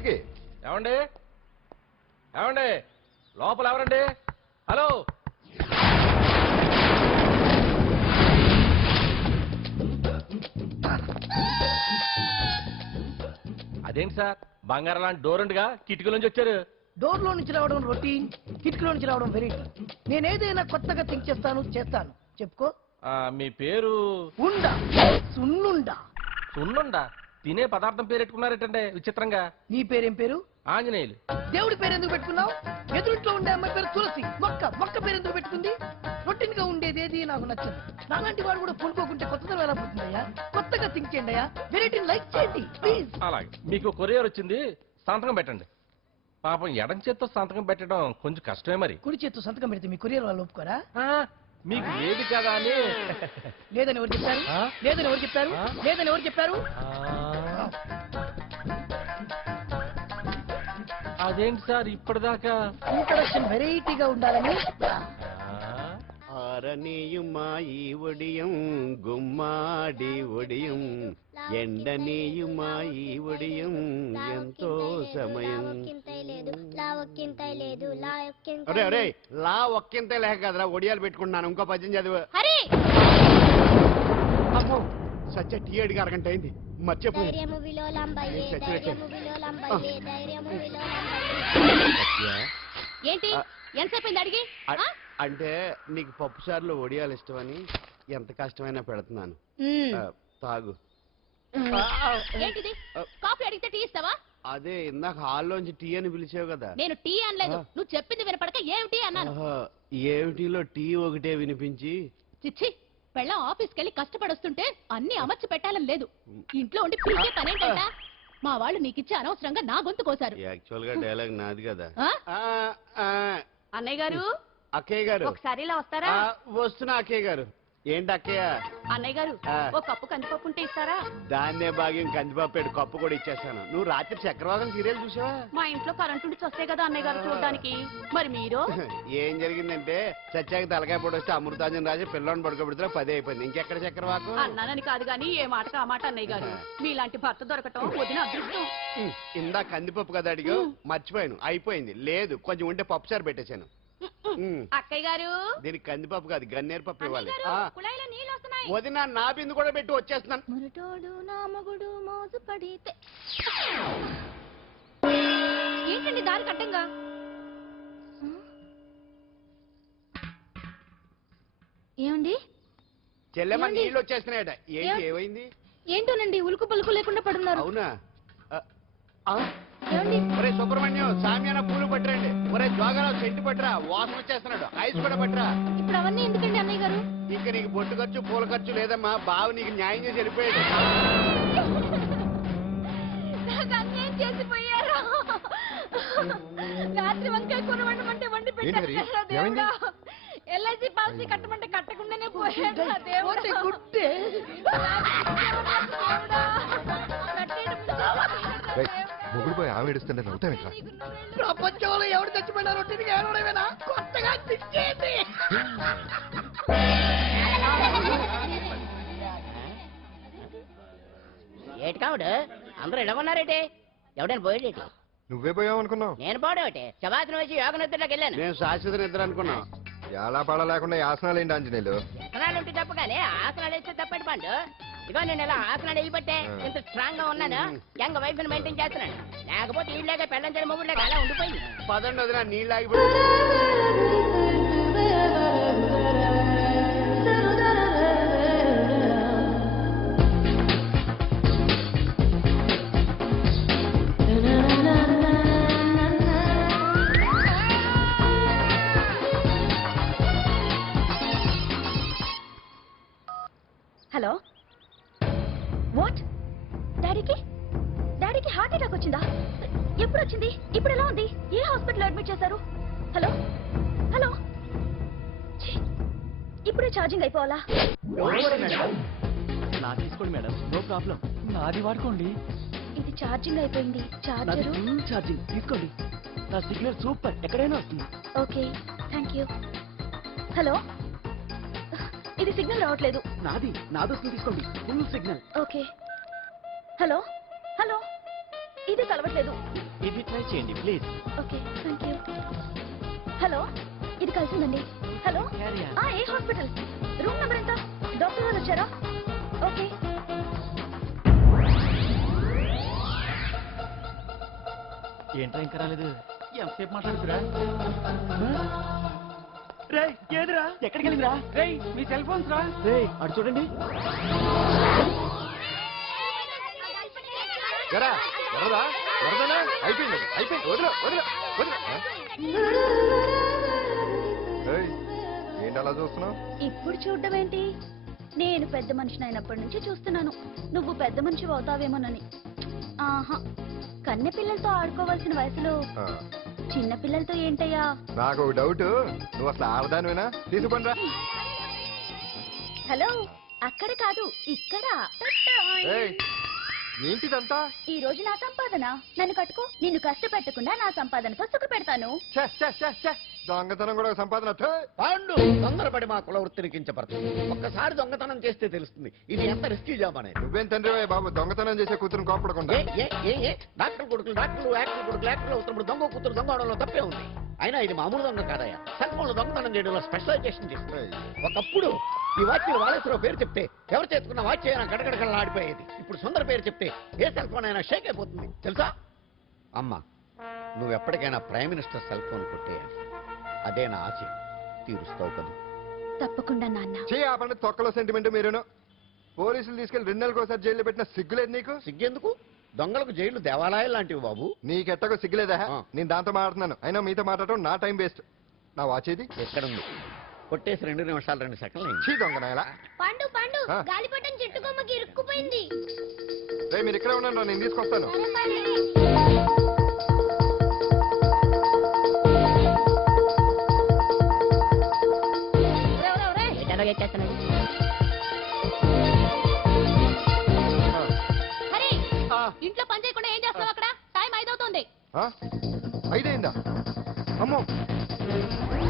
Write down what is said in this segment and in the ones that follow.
బస్సుకి. ఏమండి ఏమండి లోపల ఎవరండి? హలో అదేంటి సార్ బంగారం లాంటి డోర్ ఉండగా కిటికీ నుంచి వచ్చారు? డోర్ లో నుంచి రావడం రొటీన్, కిటికీలో నుంచి రావడం వెరైటీ. నేనేదైనా కొత్తగా థింక్ చేస్తాను. చెప్పుకో. మీ పేరు? ఉండా. సున్నుండా. సున్నుండా? తినే పదార్థం పేరు పెట్టుకున్నారేటండి విచిత్రంగా. నీ పేరేం పేరు? ఆంజనేయులు. దేవుడి పేరు ఎందుకు పెట్టుకున్నావు? ఎదురింట్లో ఉండే అమ్మాయి పేరు తులసి. మొక్క పేరు ఎందుకు పెట్టుకుంది? రొటీన్ గా ఉండేది ఏది నాకు నచ్చదు. నాలాంటి వాడు కూడా కొనుక్కోకుంటే కొత్తదనం ఎలా పుడుతుందయ్యా? కొత్తగా థింక్ చేయండి అయ్యా. వెరైటీని లైక్ చేయండి ప్లీజ్. అలాగే. మీకు కొరియర్ వచ్చింది, సంతకం పెట్టండి. పాపం ఎడం చేత్తో సంతకం పెట్టడం కొంచెం కష్టమే మరి. కుడి చేత్తో సంతకం పెడితే మీ కొరియర్ వాళ్ళు ఒప్పుకోరా? మీకు లేదు కదా అని. లేదని ఎవరు చెప్పారు? లేదని ఎవరు చెప్పారు? లేదని ఎవరు చెప్పారు? అదేంటి సార్ ఇప్పటిదాకా ఇంట్రడక్షన్ వెరైటీగా ఉండాలని. ఆరనీయుమాయి ఒడియం గుమ్మాడి ఒడియం ఎండనీయుమాయి ఒడియం ఎంతో సమయం. అరే అరే లా ఒక్కింత లేక కదరా ఒడియాలు పెట్టుకుంటున్నాను. ఇంకో పద్యం చదివా. అమ్మో సత్య టీ అడిగి అరగంట అయింది. మర్చిపోయి ఏంటి ఎంతసేపు అడిగి? అంటే నీకు పప్పు సార్లు ఒడియాలు ఇష్టమని ఎంత కష్టమైనా పెడుతున్నాను. తాగు. ఏంటిది? కాఫీ అడిగితే టీ ఇస్తావా? అదే ఇందాక హాల్లోంచి టీ అని పిలిచావు కదా. నేను టీ అనలేదు, నువ్వు చెప్పింది వినపడక ఏమిటి అన్నాను. ఏమిటిలో టీ ఒకటే వినిపించి. చిచ్చి, పెళ్ళం ఆఫీస్కి వెళ్ళి కష్టపడొస్తుంటే అన్ని అమర్చి పెట్టాలని లేదు. ఇంట్లో ఉండి పిలిచే పనేంటంట? మా వాళ్ళు నీకిచ్చే అనవసరంగా నా గొంతు కోసారు. యాక్చువల్ గా డైలాగ్ నాది కదా. అన్నయ్య గారు, అక్కయ్య గారు ఒకసారి ఇలా వస్తారా? వస్తున్నా అక్కయ్య గారు. ఏంటి అక్కయ్య? అన్నయ్య గారు ఓ కప్పు కందిపప్పు ఉంటే ఇస్తారా? దాన్నే భాగ్యం కందిపప్పు కప్పు కూడా ఇచ్చేస్తాను. నువ్వు రాత్రి చక్రవాదం సీరియల్ చూసావా? మా ఇంట్లో కరెంటు ఉండి వస్తే కదా అన్నయ్య గారు చూడడానికి. మరి మీరు? ఏం జరిగిందంటే సత్యాకి తలకాయ పొడి వస్తే అమృతాంజన్ రాజు పిల్లని పడుకోబెడితే 10 అయిపోయింది. ఇంకెక్కడ చక్రవాకం? అన్నానని కాదు గాని ఏ మాటకు ఆ మాట అన్నయ్య గారు. మీలాంటి భర్త దొరకటం వదిన అదృష్టం. ఇందా కందిపప్పు కదా అడిగా, మర్చిపోయాను. అయిపోయింది. లేదు కొంచెం ఉంటే పప్పు సార్ పెట్టేశాను. అక్కయ్య గారు దీనికి కందిపప్పు కాదు గన్నేరు పప్పు ఇవ్వాలి. నీళ్ళు వదిన నా బిందు కూడా పెట్టి వచ్చేస్తున్నాను. ఏంటండి దారి కట్టంగా? ఏమండి చెల్లెమ్మ నీళ్ళు వచ్చేస్తున్నాయట. ఏంటి ఏమైంది? ఏంటోనండి ఉలుకు పలుకు లేకుండా పడున్నారు. అవునా? ఒరే సుబ్రహ్మణ్యం సామ్యాన పూలు పట్టరండి. ఒరే జోగారావు సెంటు పట్టరా, వాసన వచ్చేస్తున్నాడు. ఐస్ కూడా పట్టరా. ఇప్పుడు అవన్నీ ఎందుకండి అన్నయ్య గారు? ఇంకా నీకు బొట్టు ఖర్చు పూల ఖర్చు లేదమ్మా. బావ నీకు న్యాయం చేసి వెళ్ళిపోయాడు. రాత్రి వంకాయ కూర వండమంటే వండి పెట్టారు. ఎల్ఐసి పాలసీ కట్టమంటే కట్టకుండానే పోయాడు. మొగుడు పోయి ఆమె ఏడుస్తుంటే నవ్వుతాను. ప్రపంచంలో ఎవరు చచ్చిపోయినా రొటీన్గా ఏడవడమేనా? కొత్తగా తిట్టేది. ఏటి కావుడు అందరూ ఇడగొన్నారేటి? ఎవడైనా పోయేటి? నువ్వే పోయావు అనుకున్నావు. నేను పోవడేటి? శవాసనం వేసి యోగ నిద్రలోకి వెళ్ళాను. నేను శాశ్వత నిద్ర అనుకున్నా. ఎలా పాడ లేకుండా ఆసనాలు ఏంటి ఆంజనేయులు? ఆసనాలు ఉంటే తప్ప కానీ ఆసనాలు వేస్తే తప్పటి పండు. ఇగో నేను ఇలా ఆసనాలు వేయబట్టే ఇంత స్ట్రాంగ్ గా ఉన్నాను. యంగ్ వైఫ్ ని మెయింటైన్ చేస్తున్నాను. లేకపోతే ఇళ్ళగా పెళ్ళంచని మొగుడులేక అలా ఉండిపోయింది. పదండి వదిన నీళ్ళు ఆగిపోయి. Hello, what? డాడీకి హార్ట్ అటాక్ వచ్చిందా? ఎప్పుడు వచ్చింది? ఇప్పుడు ఎలా ఉంది? ఏ హాస్పిటల్ అడ్మిట్ చేశారు? హలో హలో, ఇప్పుడే ఛార్జింగ్ అయిపోవాలా? నాది తీసుకోండి మేడం, నో ప్రాబ్లం. నాది వాడుకోండి. ఇది ఛార్జింగ్ అయిపోయింది. చార్జరు ఛార్జింగ్ తీసుకోండి. నా సిగ్నల్ సూపర్, ఎక్కడైనా వస్తుంది. Okay, thank you. హలో, ఇది సిగ్నల్ రావట్లేదు. నాది వస్తుంది, తీసుకోండి. Full signal. Okay. Hello hello, ఇది కలవట్లేదు. చేయండి please. Okay thank you. Hello ఇది కలిసిందండి. హలో ఏ హాస్పిటల్? రూమ్ నెంబర్ ఎంత? డాక్టర్ గారు వచ్చారా? ఓకే. ఏంట్రా ఇంకా రాలేదు? ఎంతసేపు మాట్లాడుతురా? ఏదిరా ఎక్కడికి వెళ్ళిందిరా? మీ సెల్ ఫోన్స్ రా. అటు చూడండి. ఎరా ఎర్రదా ఎర్రదనా అయిపోయింది అయిపోయింది వదిలే వదిలే వదిలే ఏయ్, ఏంటి అలా చూస్తున్నావు? ఇప్పుడు చూడడం ఏంటి? నేను పెద్ద మనిషిని అయినప్పటి నుంచి చూస్తున్నాను నువ్వు పెద్ద మనిషి అవుతావేమోనని. ఆహా, కన్నె పిల్లలతో ఆడుకోవాల్సిన వయసులో చిన్న పిల్లలతో ఏంటయ్యా? నాకు ఒక డౌట్, నువ్వు అసలు ఆడదానివేనా? తీసుకుంటా. హలో అక్కడ కాదు ఇక్కడ. ఏంటిదంతా? ఈ రోజు నా సంపాదన. నన్ను కట్టుకో. నిన్ను కష్టపెట్టకుండా నా సంపాదనతో సుఖ పెడతాను. ఛే, ఛే, ఛే, ఛే. దొంగతనం కూడా ఒక సంపాదన. థూ. పాండు తొందరపడి మా కుల వృత్తిని కించపడుతుంది. ఒక్కసారి దొంగతనం చేస్తే తెలుస్తుంది ఇది ఎంత రిస్కీ జాబ్ అనేది. నువ్వేం తండ్రి బాబు, దొంగతనం చేసే కూతురుని కోపడకుండా. డాక్టర్ కొడుకులు డాక్టర్లు, యాక్టర్ కొడుకులు యాక్టర్లు అవుతున్నప్పుడు దొంగ కూతురు దొంగ అవడంలో తప్పే ఉంది. అయినా ఇది మామూలు దొంగ కాదయ్యా, సెల్ ఫోన్లో దొంగతనం చేయడంలో స్పెషలైజేషన్ చేస్తుంది. ఒకప్పుడు ఈ వాచ్లు వాలేశ్వరరావు పేరు చెప్తే ఎవరు చేసుకున్న వాచ్ అయినా గడగడగడలా ఆడిపోయేది. ఇప్పుడు సుందర పేరు చెప్తే ఏ సెల్ ఫోన్ అయినా షేక్ అయిపోతుంది తెలుసా? అమ్మా, నువ్వు ఎప్పటికైనా ప్రైమ్ మినిస్టర్ సెల్ ఫోన్ కొట్టేయాలి. అదే నా ఆశ. తీరుస్తావు కదా? తప్పకుండా నాన్న. ఆ పండు తొక్కలో సెంటిమెంట్ మీరును. పోలీసులు తీసుకెళ్లి 2 నెలలకు ఒకసారి జైల్లో పెట్టిన సిగ్గులేదు నీకు? సిగ్గెందుకు? దొంగలకు జైలు దేవాలయాలు లాంటివి బాబు. నీకెట్టకు సిగ్గులేదా? నేను దాంతో మాట్లాడుతున్నాను, అయినా మీతో మాట్లాడటం నా టైం వేస్ట్. నా వాచేది ఎక్కడుంది? కొట్టేసి 2 నిమిషాలు 2 సెకండ్లు చీ దొంగనాయలా. పండు పండు గాలిపటం చెట్టు కొమ్మకి ఇరుక్కుపోయింది. రే మీరు ఇక్కడే ఉన్నాను, నేను తీసుకొస్తాను. ఇంట్లో పని చేయకుండా ఏం చేస్తావు అక్కడ? టైం 5 అవుతుంది. 5 అయిందా? అమ్మో,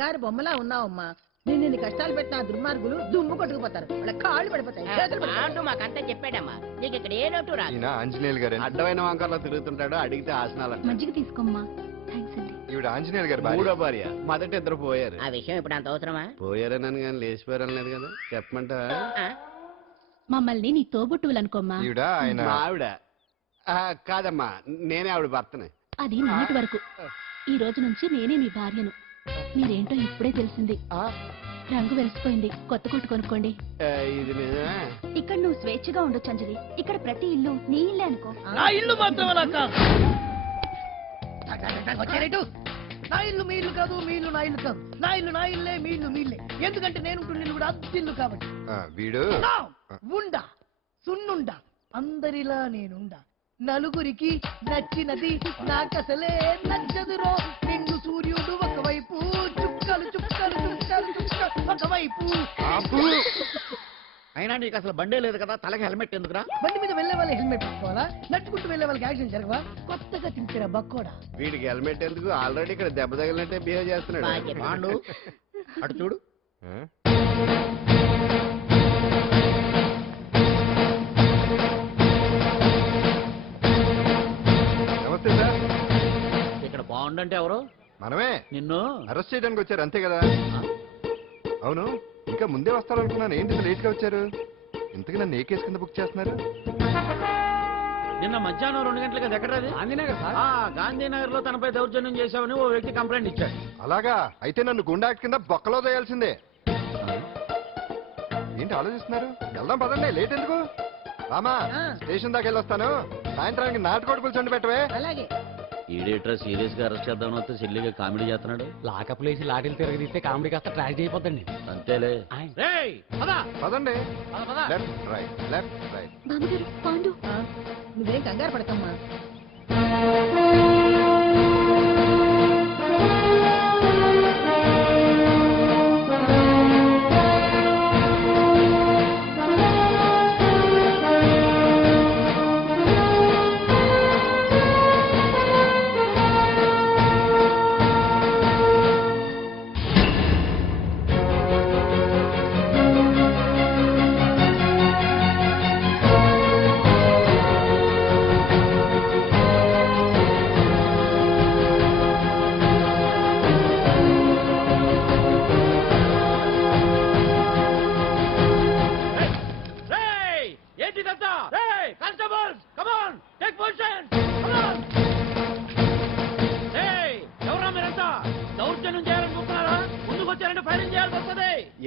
గారి బొమ్మలా ఉన్నావమ్మా. నిన్ను కష్టాలు పెట్టిన ఆ దుర్మార్గులు దుమ్ము కొట్టుకుపోతారు. వాళ్ళ కాళ్ళు పడిపోతాయి, చేతులు పడిపోతాయి. అంటూ మాకంతా చెప్పాడమ్మా. నీకు ఇక్కడ ఏ లోటు రాదు. ఈయన ఆంజనేయులు గారు. అడ్డమైన వంకర్లో తిరుగుతుంటాడు, అడిగితే ఆసనాలు. మజ్జిగ తీసుకోమ్మా. థ్యాంక్స్ అండి. ఈవిడ ఆంజనేయులు గారు మూడో భార్య. మొదట 2 పోయారు. ఆ విషయం ఇప్పుడు అంత అవసరమా? పోయారనని కానీ లేచిపోయారని లేదు కదా. చెప్పమంట ఆ? మమ్మల్ని నీ తోబుట్టువులు అనుకోమ్మా. ఈవిడ ఆయన మా ఆవిడ. కాదమ్మా, నేనే ఆవిడ భర్తనే. అది నిన్నటి వరకు. ఈ రోజు నుంచి నేనే మీ భార్యను. మీరేంటో ఇప్పుడే తెలిసింది. రంగు వెలిసిపోయింది, కొత్త కొట్టు కొనుక్కోండి. ఇది నిజమే. ఇక్కడ నువ్వు స్వేచ్ఛగా ఉండొచ్చు అంజలి. ఇక్కడ ప్రతి ఇల్లు నీ ఇల్లే అనుకో. నా ఇల్లు మాత్రం అలా కాదు. వచ్చారేటు? నా ఇల్లు మీ ఇల్లు కాదు, మీ ఇల్లు నా ఇల్లు కాదు. నా ఇల్లు నా ఇల్లే, మీ ఇల్లు మీ ఇల్లే. ఎందుకంటే నేను ఇల్లు కూడా అద్దిల్లు కాబట్టి. వీడు ఉండా సున్నుండా అందరిలా నేనుండా. నలుగురికి నచ్చినది నాకసలే నచ్చదురో. నిన్ను సూర్యుడు ఒకవైపు, చుక్కలు చుక్కలు చుక్కలు చుక్కలు ఒకవైపు. అయినా నీకు అసలు బండే లేదు కదా, తలకి హెల్మెట్ ఎందుకురా? బండి మీద వెళ్లే వాళ్ళు హెల్మెట్ పెట్టుకోవాలా? నడుచుకుంటూ వెళ్లే వాళ్ళకి యాక్సిడెంట్ జరగవా? కొత్తగా తింటారా బక్కోడా? వీడికి హెల్మెట్ ఎందుకు? ఆల్రెడీ ఇక్కడ దెబ్బ తగిలినట్టే బిహేవ్ చేస్తున్నాడు. పాండు అటు చూడు. నమస్తే సార్. ఇక్కడ బాగుండంటే ఎవరు? మనమే. నిన్ను అరెస్ట్ చేయడానికి వచ్చారు అంతే కదా? అవును, ఇంకా ముందే వస్తారనుకున్నాను. ఏంటి లేట్ గా వచ్చారు? ఇంతకీ నన్ను ఏ కేసు కింద బుక్ చేస్తున్నారు? నిన్న మధ్యాహ్నం 2 గంటలకి అది ఎక్కడ? గాంధీనగర్ లో తనపై దౌర్జన్యం చేశావని ఓ వ్యక్తి కంప్లైంట్ ఇచ్చాడు. అలాగా? అయితే నన్ను గుండా యాక్ట్ కింద బొక్కలో చేయాల్సిందే. ఏంటి ఆలోచిస్తున్నారు? వెళ్దాం పదండి, లేట్ ఎందుకు? రామా, స్టేషన్ దాకా వెళ్ళొస్తాను. సాయంత్రానికి నాటుకోడి పులుసు పెట్టవే. అలాగే. ఈడేట్రా సీరియస్ గా అరెస్ట్ చేద్దాం వస్తే సిల్లిగా కామెడీ చేస్తున్నాడు. లాకప్ లేసి లాఠీలు తిరగదీస్తే కామెడీ కాస్త ట్రాజడీ అయిపోద్దండి. అంతేలే. పదండి. Left right, left right. బామ్మగారు, పాండు. నువ్వేం కంగారు పడకమ్మా.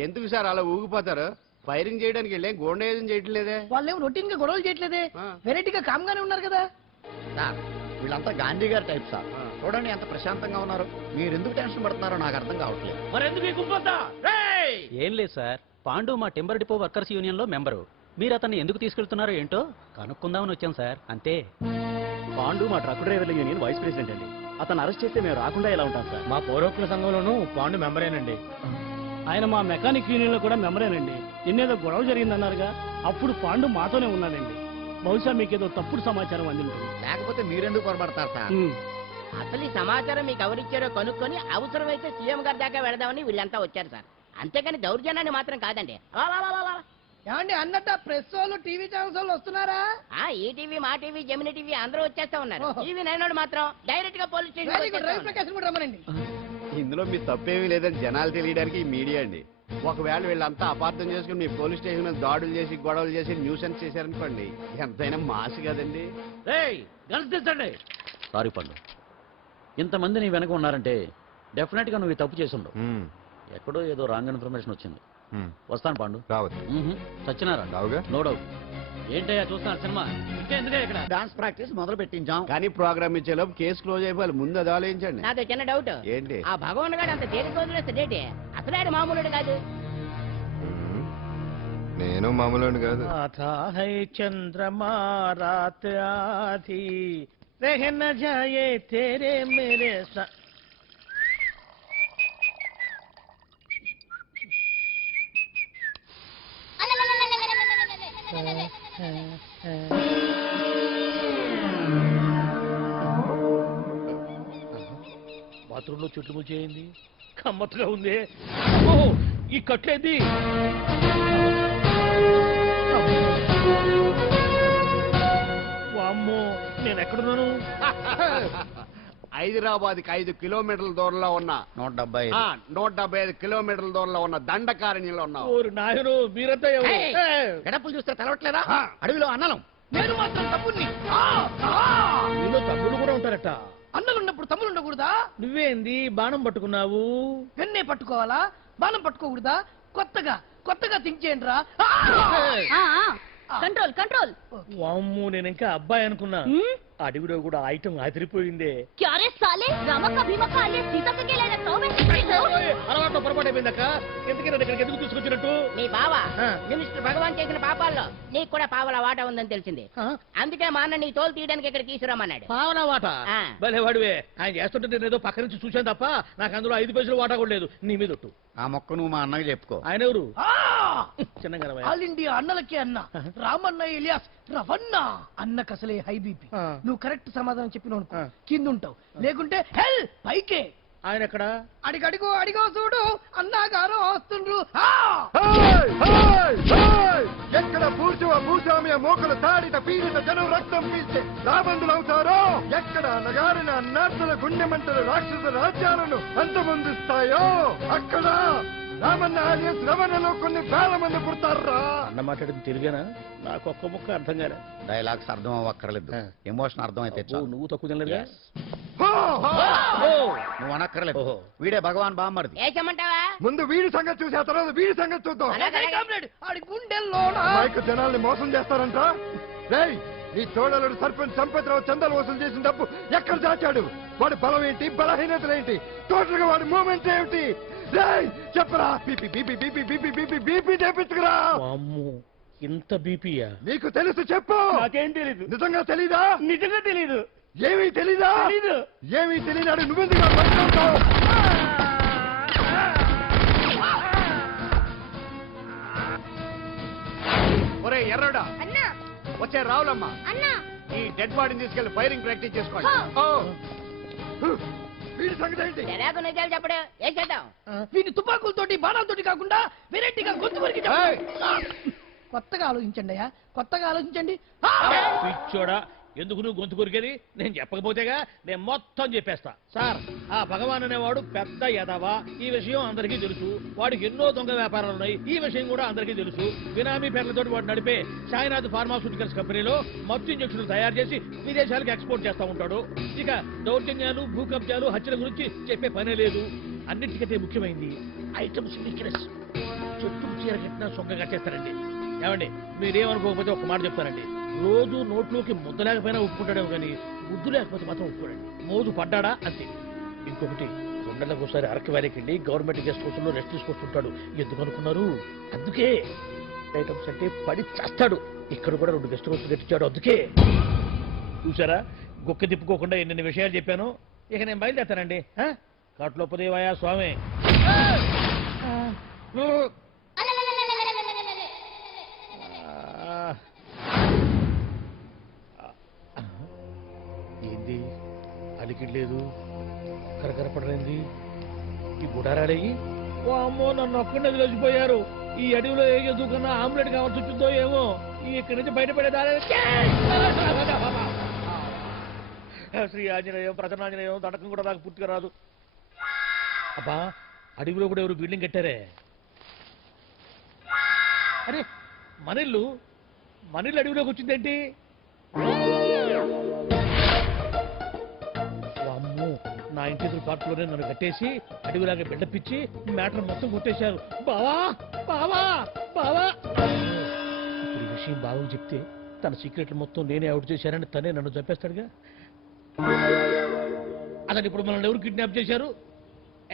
ఎందుకు సార్ అలా ఊగిపోతారు? ఫైరింగ్ చేయడానికి వెళ్ళే గోండేజం చేయటం లేదే. వాళ్ళేమో రొటీన్ గా గొడవలు చేయట్లేదే, వెరైటీగా కామ్ గానే ఉన్నారు కదా. సార్ వీళ్ళంతా గాంధీ గారి టైప్ సార్. చూడండి ఎంత ప్రశాంతంగా ఉన్నారు. మీరు ఎందుకు టెన్షన్ పడుతున్నారో నాకు అర్థం కావట్లేదు. మరెందుకు ఈ గుంపంతా? రేయ్! ఏం లేదు సార్, పాండు మా టింబర్ డిపో వర్కర్స్ యూనియన్ లో మెంబరు. మీరు అతన్ని ఎందుకు తీసుకెళ్తున్నారో ఏంటో కనుక్కుందామని వచ్చాం సార్, అంతే. పాండు మా ట్రక్ డ్రైవర్ల యూనియన్ వైస్ ప్రెసిడెంట్ అండి. అతను అరెస్ట్ చేస్తే మేము రాకుండా ఎలా ఉంటాం సార్? మా పౌరోక్ల సంఘంలోనూ పాండు మెంబరేనండి. ఆయన మా మెకానిక్ యూనియన్ లో కూడా మెంబరేనండి. నిన్నేదో గొడవ జరిగిందన్నారుగా, అప్పుడు పాండు మాతోనే ఉన్నాడండి. బహుశా మీకేదో తప్పుడు సమాచారం అందింటుంది. లేకపోతే మీరెందుకు పొరపడతారు సార్? అసలు ఈ సమాచారం మీకు ఎవరిచ్చారో కనుక్కొని అవసరమైతే సీఎం గారి దాకా వెళదామని వీళ్ళంతా వచ్చారు సార్. అంతేగాని దౌర్జన్యాన్ని మాత్రం కాదండి. ఏమండి అన్నట్ట ప్రెస్ వాళ్ళు టీవీ ఛానల్స్ వాళ్ళు వస్తున్నారా? ఈ టీవీ, మా టీవీ, జమిని టీవీ అందరూ వచ్చేస్తా ఉన్నారు. ఓహో. టీవీ నైనోడు మాత్రం డైరెక్ట్ గా police very good, Ravi station. Prakasam కూడా రమ్మనండి. ఇందులో మీ తప్పేమీ లేదని జనాలు తెలియడానికి ఈ మీడియా అండి. ఒకవేళ వీళ్ళంతా అపార్థం చేసుకుని మీ పోలీస్ స్టేషన్ మీద దాడులు చేసి గొడవలు చేసి న్యూసెన్స్ చేశారనుకోండి, ఎంతైనా మాసి కదండి. రేయ్, గన్స్ తెచ్చండి. సారీ పండు, ఇంతమంది నీ వెనక ఉన్నారంటే డెఫినెట్ గా నువ్వు ఈ తప్పు చేసి ఉండవు. ఎక్కడో ఏదో రాంగ్ ఇన్ఫర్మేషన్ వచ్చింది. వస్తాను పాండు. రావద్దు. సచ్చినారా? రావుగా. No doubt. ఏంటయ్యా చూస్తున్నారు సినిమా? ఇంకెందుకే ఇక్కడ? డాన్స్ ప్రాక్టీస్ మొదలు పెట్టించాం. కానీ ప్రోగ్రామ్ ఇచ్చేలోపు కేసు క్లోజ్ అయిపోవాలి. ముందు అది ఆలోచించండి. నాతో చిన్న డౌట్. ఏంటి? ఆ భగవాన్ గారు అంత తేలిక వదిలేస్తాడేంటి? అసలు ఆయన మామూలుడు కాదు. నేను మామూలు కాదు. आता है चंद्रमा रात आधी रह न जाए तेरे मेरे साथ. బాత్రూంలో చెట్లు ముచ్చేయింది, కమ్మత్తుగా ఉంది. ఓ, ఈ కట్లేది? వామ్మో, నేను ఎక్కడున్నాను? హైదరాబాద్కి 5 కిలోమీటర్ల దూరంలో ఉన్న 175 కిలోమీటర్ల దూరంలో ఉన్న దండకారణ్యంలో ఉన్నావు. ఓరు నాయను, మీరంతా ఎవరు? ఏయ్! గడపలు చూస్తే తెలవట్లేదా? అడవిలో అన్నలం. నేను మాత్రం తమ్ముణ్ణి. మీలో తమ్ముడు కూడా ఉంటారట. అన్నలున్నప్పుడు తమ్ముడు ఉండకూడదా? నువ్వేంది బాణం పట్టుకున్నావు? వెన్నే పట్టుకోవాలా, బాణం పట్టుకోకూడదా? కొత్తగా థింక్ చేయండి రా. Control control. వామ్ము, నేను ఇంకా అబ్బాయి అనుకున్నా. అడవిలో కూడా ఐటమ్ అదిరిపోయిందే. క్యారే సాలే, రమక భీమక అలే సీతక గెలైన తోమే. అలవాటు పొరపాటు అయిపోయిందక్క. ఎందుకని ఇక్కడికి ఎందుకు తీసుకొచ్చినట్టు? మీ బావ ఆ. మినిస్టర్ భగవాన్ చేసిన పాపాల్లో నీకు కూడా పావల వాటా ఉందని తెలిసింది. ఆ? అందుకే మా అన్న నీ తోలు తీయడానికి ఇక్కడ తీసుకురమ్మన్నాడు. పావనా వాటా? ఆ. భలే వాడివే. ఆయన చేస్తుంటే నేను ఏదో పక్క నుంచి చూశాను తప్ప నాకు అందులో 5 పైసలు వాటా కూడా లేదు. నీ మీద ఒట్టు. ఆ మొక్క నువ్వు మా అన్నకి చెప్పుకో. ఆయన ఎవరు? చిన్నగా ఆల్ ఇండియా అన్నలకే అన్న రామన్న ఇలియాస్ రవన్న. అన్నకు అసలే హై బీపీ. ఆ. నువ్వు కరెక్ట్ సమాధానం చెప్పినావు ఆ. కింద ఉంటావు, లేకుంటే హెల్ పైకే. ఆయన ఎక్కడ? అడిగో చూడు, అన్నగారు వస్తుండ్రు. ఎక్కడ భూస్వామ్య మోకల తాడిత పీడిత జనం రక్తం పీల్చే రాబందులు అవుతారో, ఎక్కడ నగారిన అన్నార్థుల గుండె మంటలు రాక్షస రాజ్యాలను అంతమొందిస్తాయో, అక్కడ రామన్న ఆలియస్ రమణలో కొన్ని వేల మంది పుడతారా. అన్న మాట్లాడింది తెలుగేనా? నాకు ఒక్క ముక్క అర్థం కాలే. డైలాగ్స్ అర్థం అవ్వక్కర్లేదు, ఆ. ఎమోషన్ అర్థం అయితే చాలు. నువ్వు తక్కువ తినలేదా? నువ్వు అనక్కర్లేదు. వీడే భగవాన్ బామ్మర్ది. ఏచమంటావా? ముందు వీడి సంగతి చూసి ఆ తర్వాత వీడి సంగతి చూద్దాం. ఆడి గుండెల్లోనా మైకు జనాల్ని మోసం చేస్తారంట. రేయ్, నీ తోడలుడు సర్పంచ్ సంపత్రావు చందాలు వసూలు చేసిన డబ్బు ఎక్కడ దాచాడు? వాడి బలం ఏంటి, బలహీనతలు ఏంటి, టోటల్ గా వాడి మూమెంట్ ఏమిటి? రేయ్, చెప్పరా. BP BP BP BP BP BP చేపించుకురా. వామ్మో, ఇంత బీపీయా? నీకు తెలుసు చెప్పు. నాకేం తెలీదు. నిజంగా తెలీదా? నిజంగా తెలీదు. ఏమీ తెలీదా? తెలీదు. ఏమీ తెలియనాడు నువ్వెందుకు మాట్లాడుతావు? ఒరే ఎర్రడా, వచ్చే రావులమ్మా, ఈ డెడ్ బాడీని తీసుకెళ్లి ఫైరింగ్ ప్రాక్టీస్ చేసుకోండి. వీడి సంగతి ఏంటి? ఎలాగో నిజాలు చెప్పడు. ఏం చేద్దాం? వీని తుపాకులతోటి బాణాలతోటి కాకుండా వెరైటీగా గొంతు వరకు కొత్తగా ఆలోచించండి అయ్యా, కొత్తగా ఆలోచించండి. పిచ్చోడా, ఎందుకు నువ్వు గొంతు కొరికేది? నేను చెప్పకపోతేగా నేను మొత్తం చెప్పేస్తా. సార్, ఆ భగవాన్ అనేవాడు పెద్ద యదవ. ఈ విషయం అందరికీ తెలుసు. వాడికి ఎన్నో దొంగ వ్యాపారాలు ఉన్నాయి. ఈ విషయం కూడా అందరికీ తెలుసు. బినామీ పేర్లతో వాడు నడిపే సాయినాథ్ ఫార్మాస్యూటికల్స్ కంపెనీలో మత్తు ఇంజక్షన్లు తయారు చేసి విదేశాలకు ఎక్స్పోర్ట్ చేస్తా ఉంటాడు. ఇక దౌర్జన్యాలు, భూకబ్జాలు, హత్యల గురించి చెప్పే పనే లేదు. అన్నిటికంటే ముఖ్యమైంది ఐటమ్స్ వీక్నెస్. చీర కట్టినా సొంగగా చేస్తారండి. ఏమండి మీరేమనుకోకపోతే ఒక మాట చెప్తానండి, రోజు నోట్లోకి ముద్ద లేకపోయినా ఒప్పుకుంటాడేమో కానీ ముద్దు లేకపోతే మాత్రం ఒప్పుకోడండి. మోజు పడ్డాడా అంతే. ఇంకొకటి 2 నెలలకు ఒకసారి అరకు వ్యాలీకి వెళ్ళి గవర్నమెంట్ గెస్ట్ హౌస్ లో రెస్ట్ తీసుకొస్తుంటాడు. ఎందుకు అనుకున్నారు? అందుకే ఐటమ్స్ అంటే పడి చేస్తాడు. ఇక్కడ కూడా 2 గెస్ట్ హౌస్ కట్టించాడు. అందుకే చూసారా, గుక్క తిప్పుకోకుండా ఎన్ని విషయాలు చెప్పాను. ఇక నేను బయలుదేరుతానండి. కాట్లోపదేవాయా స్వామి. ఏంది అలికిడ్ లేదు, కరకరపడలేంది, ఈ గుడారాడేయి. ఓ అమ్మో, నన్ను ఒక్కడే వదిలేసిపోయారు. ఈ అడవిలో ఏ ఎదుగుకున్నా ఆమ్లెట్ కావాల్సి వచ్చిందో ఏమో. ఇక్కడి నుంచి బయటపడేదారే. శ్రీ ఆంజనేయం, ప్రసన్నాంజనేయం, దండకం కూడా నాకు పూర్తిగా రాదు. అబ్బా, అడవిలో కూడా ఎవరు బిల్డింగ్ కట్టారే. అరే, మనిల్లు అడవిలోకి వచ్చిందేంటి? అమ్మో, నా ఇంటి ఎదురు పార్కులోనే నన్ను కట్టేసి అడవిలాగా బిడ్డపిచ్చి మ్యాటర్ మొత్తం కొట్టేశారు. బావా బావా బావా. ఇప్పుడు ఈ విషయం బావకు చెప్తే తన సీక్రెట్లు మొత్తం నేనే అవుట్ చేశానని తనే నన్ను చంపేస్తాడుగా. అతను ఇప్పుడు మనల్ని ఎవరు కిడ్నాప్ చేశారు?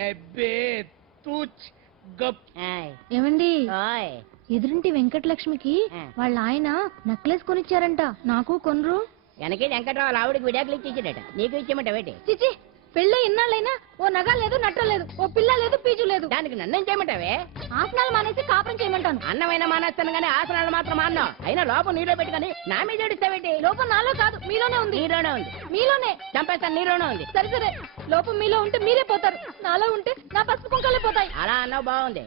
అబ్బే తూచ్ గప్. ఏమండి, ఎదురింటి వెంకటలక్ష్మికి వాళ్ళ ఆయన నెక్లెస్ కొనిచ్చారంట. నాకు కొనరు? వెనకే వెంకటరావు ఆవిడకి విడాకులు ఇచ్చేసాడట, నీకు ఇచ్చేమంట వేటి? చిచి, పెళ్ళి ఇన్నాళ్ళైనా ఓ నగ లేదు, నట్ట లేదు, ఓ పిల్ల లేదు, పీచు లేదు. దానికి నన్నేం చేయమంటావే? ఆసనాలు మానేసి కాపురం చేయమంటాను. అన్నమైన మానేస్తాను గానీ ఆసనాలు మాత్రం మాన్నా. అయినా లోపం నీలో పెట్టుకొని నా మీద ఏడుస్తావేంటి? లోపం నాలో కాదు, మీలోనే ఉంది. నీలోనే ఉంది. మీలోనే చంపేస్తాను, నీలోనే ఉంది. సరే సరే, లోపం మీలో ఉంటే మీరే పోతారు, నాలో ఉంటే నా పసుపు కుంకాలే పోతాయి. అలా అన్నావు, బాగుంది.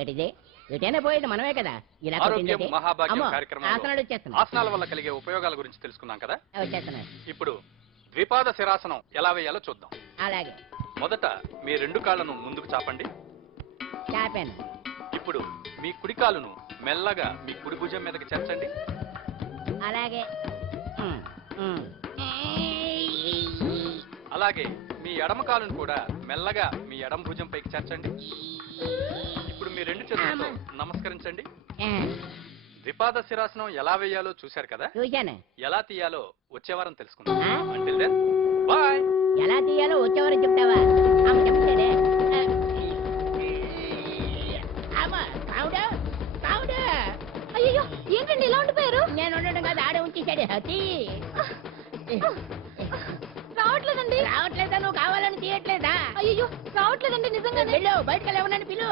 ఏటిది? ఎటైనా పోయేది మనమే కదా. ఇలా కొట్టిందేంటి? అమ్మో, ఆసనాలు వచ్చేస్తున్నాయి. ఆసనాల వల్ల కలిగే ఉపయోగాల గురించి తెలుసుకున్నాం కదా. వచ్చేస్తున్నాయి. ఇప్పుడు ద్విపాద శిరాసనం ఎలా వేయాలో చూద్దాం. అలాగే. మొదట మీ 2 కాళ్ళను ముందుకు చాపండి. చాపాను. ఇప్పుడు మీ కుడి కాలును మెల్లగా మీ కుడి భుజం మీదకి చేర్చండి. అలాగే. అలాగే మీ ఎడమ కాలును కూడా మెల్లగా మీ ఎడమ భుజం పైకి చేర్చండి. ఇప్పుడు మీ 2 చేతులతో నమస్కరించండి. ద్విపాద శిరాసనం ఎలా వేయాలో చూశారు కదా. చూశాను. ఎలా తీయాలో వచ్చే వారం తెలుసుకుందాం. Until then, bye. ఎలా తీయాలో వచ్చేవారు చెప్తావా? ఆమె చెప్తాడే. అయ్యో, ఏంటండి ఇలా ఉండిపోయారు? నేను ఉండడం కాదు, ఆడే ఉంచేశాడే. రావట్లేదండి. రావట్లేదా? నువ్వు కావాలని తీయట్లేదా? అయ్యో, రావట్లేదండి నిజంగానే. వెళ్ళు, బయటకు ఎవరన్నా పిలు.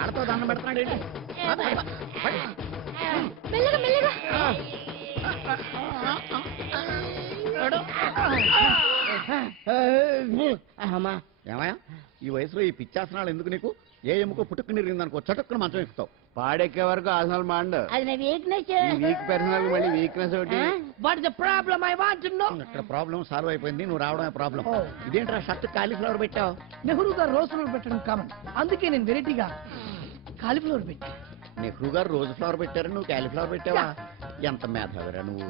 ఆడతో దండం పెడతాడు. మెల్లగా మెల్లగా. ఏమయ్యా, ఈ వయసులో ఈ పిచ్చాసనాలు ఎందుకు నీకు? ఏ ఎముకో పుట్టుకుని నిరిగిందనుకో చటుక్కున మంచం ఎక్కుతావు. పాడెక్కే వరకు ఆసనాలు మాండు. అది నా వీక్నెస్. వీక్ పర్సనల్ మళ్ళీ వీక్నెస్ ఒకటి. What is the problem? I want to know. ఇక్కడ ప్రాబ్లం సాల్వ్ అయిపోయింది, నువ్వు రావడమే ప్రాబ్లం. ఇదేంట్రా షర్ట్ కాలీఫ్లవర్ పెట్టావు? నెహ్రూ గారు రోజ్ ఫ్లవర్ పెట్టడం కామన్, అందుకే నేను వెరైటీగా కాలీఫ్లవర్ పెట్టి. నెహ్రూ గారు రోజు ఫ్లవర్ పెట్టారు, నువ్వు కాలీఫ్లవర్ పెట్టావా? ఎంత మేధావిరా నువ్వు.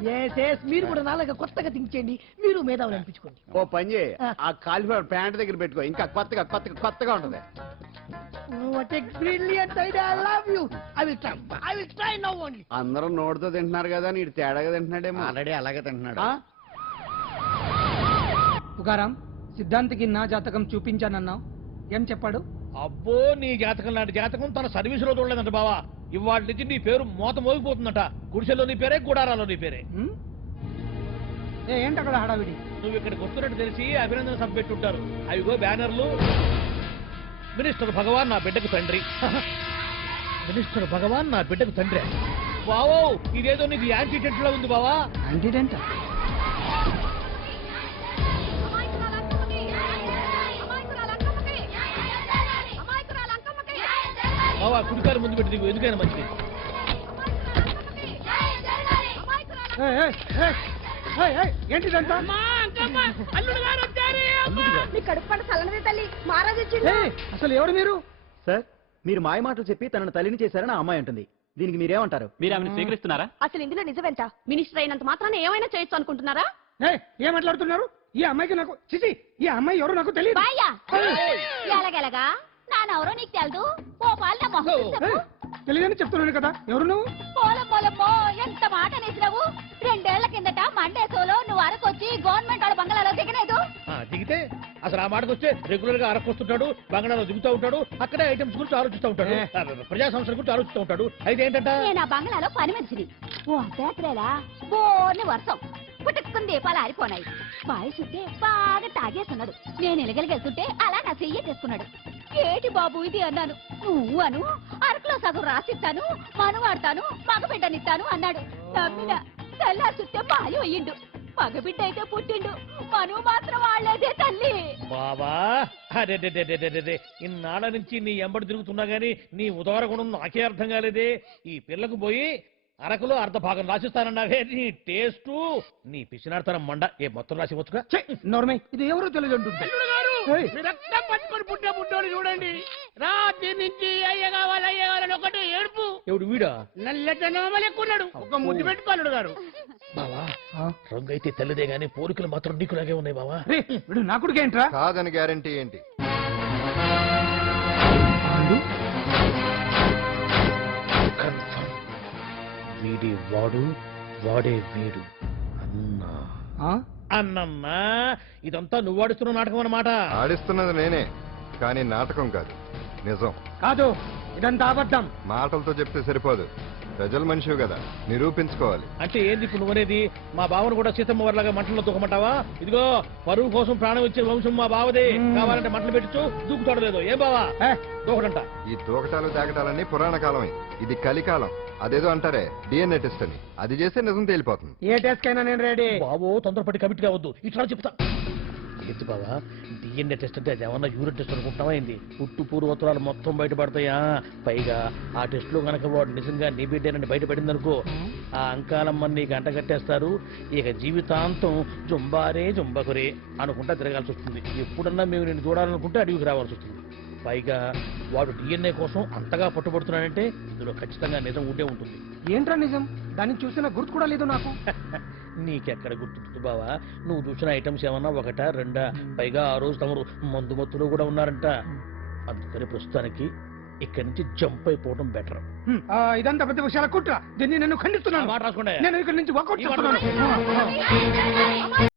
మీరు కూడా నాలుగా కొత్తగా థింక్ చేయండి, మీరు మేధావులు అనిపించుకోండి. ఓ పని చేయి, ఆ కాలిఫ్లవర్ ప్యాంట్ దగ్గర పెట్టుకో, ఇంకా కొత్తగా ఉంటది. What a brilliant idea! I love you. I will try now only. అందరూ నోటితో తింటున్నారు కదా, నీడు తేడాగా తింటున్నాడేమో. ఆల్రెడీ అలాగే తింటున్నాడు. పుకారం, సిద్ధాంతికి నా జాతకం చూపించానన్నావు, ఏం చెప్పాడు? అబ్బో, నీ జాతకం లాంటి జాతకం తన సర్వీసులో చూడలేదంట బావా. ఇవాళ నుంచి నీ పేరు మోత మోగిపోతుందట. గుడిసెలో నీ పేరే, గుడారాలో నీ పేరే. ఏంటి అక్కడ హడావిడి? నువ్వు ఇక్కడికి వస్తున్నట్టు తెలిసి అభినందన సభ పెట్టుంటారు. అవిగో బ్యానర్లు. మినిస్టర్ భగవాన్ నా బిడ్డకు తండ్రి. మినిస్టర్ భగవాన్ నా బిడ్డకు తండ్రి. బావో, ఇదేదో నీకు యాంటీటెంట్ లో ఉంది బావా. యాంటీటెంట్? బావా, కుడికారు ముందు పెట్టి నీకు ఎందుకైనా మంచిది. ఏంటిదంతా? అసలు ఎవరు మీరు? సార్, మీరు మాయ మాటలు చెప్పి తనను తల్లిని చేశారని ఆ అమ్మాయి అంటుంది. దీనికి మీరేమంటారు? మీరు ఆమెను స్వీకరిస్తున్నారా? అసలు ఇందులో నిజమేంట? మినిస్టర్ అయినంత మాత్రాన్ని ఏమైనా చేయొచ్చు అనుకుంటున్నారా? ఏం మాట్లాడుతున్నారు? ఈ అమ్మాయికి నాకు చిచి ఈ అమ్మాయి ఎవరు నాకు తెలియదు బాయ్యా ఎలాగెలగా నానెవరో నీకు తెలదు ఓ పాలు నా మొహం చూసి చెప్పు. తెలియదని చెప్తున్నాను కదా ఎవరు నువ్వు పోలమ్మో ఎంత మాట నేసినావు 2 ఏళ్ల కిందట మండేసోలో నువ్వు అరకొచ్చి గవర్నమెంట్ వాళ్ళ బంగాళాలో దిగలేదు దిగితే అసలు ఆ మాటకు వస్తే రెగ్యులర్ గా అరకొస్తుంటాడు బంగాళాలో దిగుతూ ఉంటాడు అక్కడే ఐటమ్స్ గురించి ఆలోచిస్తూ ఉంటాడు ప్రజా సంస్థల గురించి ఆలోచిస్తూ ఉంటాడు అయితే ఏంటంట నేను ఆ బంగాళాలో పని మనిషిని ఓ అర్ధరాత్రేలా బోర్ని వర్షం పుట్టుకుని దీపాలు ఆరిపోనాయి బాయి చుట్టే బాగా తాగేస్తున్నాడు నేను ఎలగలిగెళ్తుంటే అలా నా చెయ్యి చేసుకున్నాడు ఏటి బాబు ఇది అన్నాను నువ్వు అను అరకులో సగం రాసిస్తాను మనువాడతాను మగబిడ్డనిస్తాను అన్నాడు నమ్మిన తెల్లారి చుట్టే బాలి అయ్యిండు మగబిడ్డ అయితే పుట్టిండు మనువు మాత్రం వాళ్ళేదే తల్లి బాబా అరే ఇన్నాళ్ళ నుంచి నీ ఎంబడి తిరుగుతున్నా గానీ నీ ఉదార గుణం నాకే అర్థం కాలేదే ఈ పిల్లకు పోయి అరకులో అర్ధ భాగం రాసిస్తానన్నావే నీ టేస్టు నీ పిచ్చినాడతనం మండ ఏ మొత్తం రాసి వచ్చుగా నోర్మై ఇది ఎవరో తెలియదు అంటుంది రక్తం పట్టుకొని పుట్టే పుట్టోడు చూడండి రాత్రి నుంచి అయ్య కావాలని ఒకటే ఏడుపు ఎవడు వీడా నల్లెట్టనోమలు ఎక్కున్నాడు ఒక ముద్దు పెట్టుకోలేడు గారు బావా రంగు అయితే తెల్లదే గానీ పోలికలు మాత్రం నీకులాగే ఉన్నాయి బావా వీడు నా కొడుకు ఏంట్రా కాదని గ్యారంటీ ఏంటి వీడి వాడు వాడే వీడు అన్నా అన్నమ్మా ఇదంతా నువ్వు ఆడిస్తున్న నాటకం అన్నమాట ఆడిస్తున్నది నేనే కానీ నాటకం కాదు నిజం కాదు ఇదంతా అబద్ధం మాటలతో చెప్తే సరిపోదు ప్రజల మనిషివి కదా నిరూపించుకోవాలి అంటే ఏంది ఇప్పుడు నువ్వనేది మా బావను కూడా సీతమ్మ వారిలాగా మంటల్లో దూకమంటావా ఇదిగో పరువు కోసం ప్రాణం ఇచ్చే వంశం మా బావదే కావాలంటే మంటలు పెట్టచ్చు దూకుతాడు లేదు ఏ బావా దూకడంట ఈ దూకటాలు దాకటాలన్నీ పురాణ కాలమే ఇది కలికాలం అదేదో అంటారే డిఎన్ఏ టెస్ట్ అని అది చేస్తే నిజం తేలిపోతుంది ఏ టెస్ట్ కైనా నేను రెడీ బావో తొందరపడి కమిట్ కావద్దు ఇట్లా చెప్తా ఏంటి బావా డిఎన్ఏ టెస్ట్ అంటే అది ఏమన్నా యూరిన్ టెస్ట్ అనుకుంటావా ఏంది పుట్టు పూర్వోత్తరాలు మొత్తం బయటపడతాయా పైగా ఆ టెస్ట్ లో కనుక వాడు నిజంగా నీ బిడ్డేనని బయటపడింది అనుకో ఆ అంకాలమ్మని నీకు అంట కట్టేస్తారు ఇక జీవితాంతం జుంబారే జుంబకురే అనుకుంటా తిరగాల్సి వస్తుంది ఎప్పుడన్నా మేము నేను చూడాలనుకుంటే అడవికి రావాల్సి వస్తుంది పైగా వాడు డిఎన్ఏ కోసం అంతగా పట్టుబడుతున్నాడంటే ఇందులో ఖచ్చితంగా నిజం ఉంటే ఉంటుంది ఏంట్రా నిజం దాన్ని చూసిన గుర్తు కూడా లేదు నాకు నీకెక్కడ గుర్తుంటుంది బావా నువ్వు చూసిన ఐటమ్స్ ఏమన్నా ఒకటా రెండా పైగా ఆ రోజు తమరు మందు మత్తులో కూడా ఉన్నారంట అందుకని ప్రస్తుతానికి ఇక్కడి నుంచి జంప్ అయిపోవడం బెటర్ ఇదంతా పెద్ద విషయాల కుట్ర దీన్ని నేను ఖండిస్తున్నాను మాట రాసుకుంటా నేను ఇక్కడి నుంచి వాకౌట్ చేస్తున్నాను